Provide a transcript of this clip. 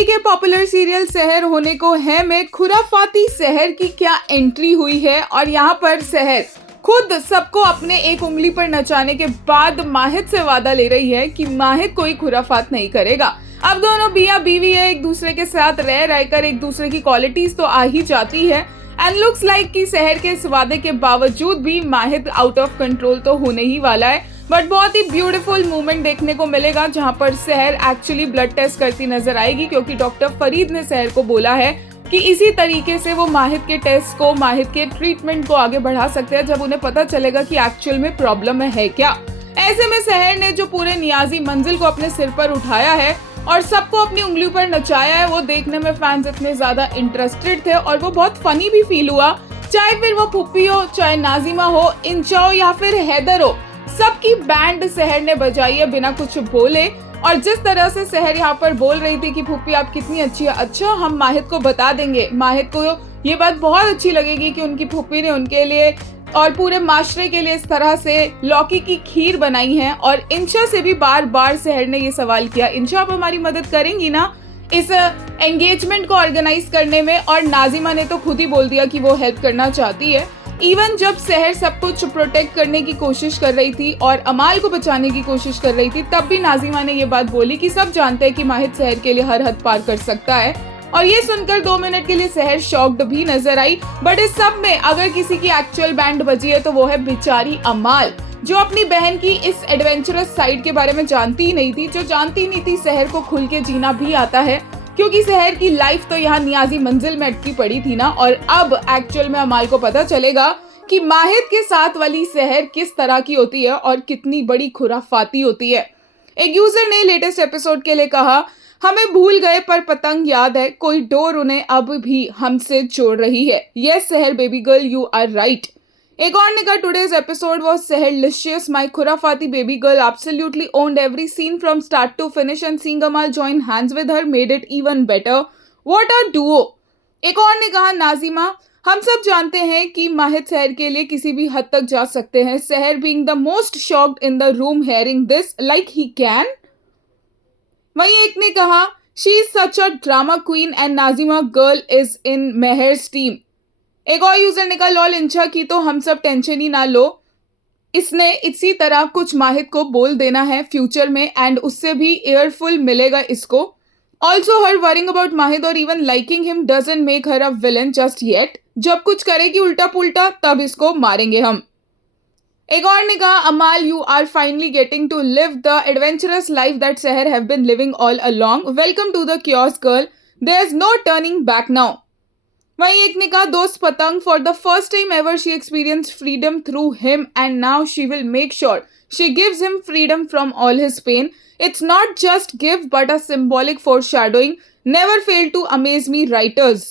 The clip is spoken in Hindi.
टीवी के पॉपुलर सीरियल सहर होने को है में खुराफाती सहर की क्या एंट्री हुई है और यहाँ पर सहर खुद सबको अपने एक उंगली पर नचाने के बाद माहिद से वादा ले रही है कि माहिद कोई खुराफात नहीं करेगा। अब दोनों मियां बीवी है, एक दूसरे के साथ रह रहकर एक दूसरे की क्वालिटीज तो आ ही जाती है एंड लुक्स लाइक कि सहर के इस वादे के बावजूद भी माहिद आउट ऑफ कंट्रोल तो होने ही वाला है। बट बहुत ही ब्यूटीफुल मूवमेंट देखने को मिलेगा जहां पर सहर एक्चुअली ब्लड टेस्ट करती नजर आएगी, क्योंकि डॉक्टर फरीद ने सहर को बोला है कि इसी तरीके से वो माहिद के टेस्ट को, माहिद के ट्रीटमेंट को आगे बढ़ा सकते हैं जब उन्हें पता चलेगा कि एक्चुअल में प्रॉब्लम है क्या। ऐसे में सहर ने जो पूरे नियाजी मंजिल को अपने सिर पर उठाया है और सबको अपनी उंगलियों पर नचाया है, वो देखने में फैंस इतने ज्यादा इंटरेस्टेड थे और वो बहुत फनी भी फील हुआ। चाहे फिर वो पुप्पी हो, चाहे नाजिमा हो, इंचा हो या फिर हैदर हो, सबकी बैंड सहर ने बजाई है बिना कुछ बोले। और जिस तरह से सहर यहाँ पर बोल रही थी कि पुप्पी आप कितनी अच्छी है, अच्छा हम माहिद को बता देंगे, माहिद को ये बात बहुत अच्छी लगेगी कि उनकी पुप्पी ने उनके लिए और पूरे माशरे के लिए इस तरह से लौकी की खीर बनाई है। और इंशा से भी बार बार सहर ने ये सवाल किया, इंशा आप हमारी मदद करेंगी ना इस एंगेजमेंट को ऑर्गेनाइज करने में। और नाजिमा ने तो खुद ही बोल दिया कि वो हेल्प करना चाहती है। इवन जब सहर सब कुछ प्रोटेक्ट करने की कोशिश कर रही थी और अमाल को बचाने की कोशिश कर रही थी, तब भी नाजिमा ने ये बात बोली कि सब जानते हैं कि माहिद सहर के लिए हर हद पार कर सकता है। और ये सुनकर 2 मिनट के लिए सहर शॉक्ड भी नजर आई। बट इस सब में अगर किसी की एक्चुअल बैंड बजी है तो वो है बेचारी अमाल, जो अपनी बहन की इस एडवेंचरस साइड के बारे में जानती ही नहीं थी, जो जानती नहीं थी सहर को खुल के जीना भी आता है, क्योंकि सहर की लाइफ तो यहाँ नियाजी मंजिल में अटकी पड़ी थी ना। और अब एक्चुअल में अमाल को पता चलेगा कि माहिद के साथ वाली सहर किस तरह की होती है और कितनी बड़ी खुराफाती होती है। एक यूजर ने लेटेस्ट एपिसोड के लिए कहा, हमें भूल गए पर पतंग याद है, कोई डोर उन्हें अब भी हमसे जोड़ रही है। Yes Sehar baby girl, you are right. एक और ने कहा, today's episode was Seharlicious, my खुराफाती baby girl absolutely owned every scene from start to finish and seeing Amaal join hands with her made it even better. What a duo. एक और ने कहा, नाजिमा हम सब जानते हैं कि माहिद सहर के लिए किसी भी हद तक जा सकते हैं। Sehar being the most shocked in the room hearing this, like he can. वहीं एक ने कहा, she is such a drama queen and Nazima girl is in Mehar's team. एक और यूजर ने कहा, लॉल इंशा की तो हम सब टेंशन ही ना लो, इसने इसी तरह कुछ माहिद को बोल देना है फ्यूचर में एंड उससे भी एयरफुल मिलेगा इसको। ऑल्सो हर वरिंग अबाउट माहिद और even liking him doesn't make her a villain just yet. जब कुछ करेगी उल्टा पुल्टा तब इसको मारेंगे हम। एक और ने कहा, Amaal you are finally getting to live the adventurous life that Sehar have been living all along. Welcome to the chaos girl, there is no turning back now. वहीं एक ने कहा, दोस्त पतंग for the first time ever she experience freedom through him and now she will make sure she gives him freedom from all his pain. It's not just give but a symbolic foreshadowing. Never fail to amaze me, writers.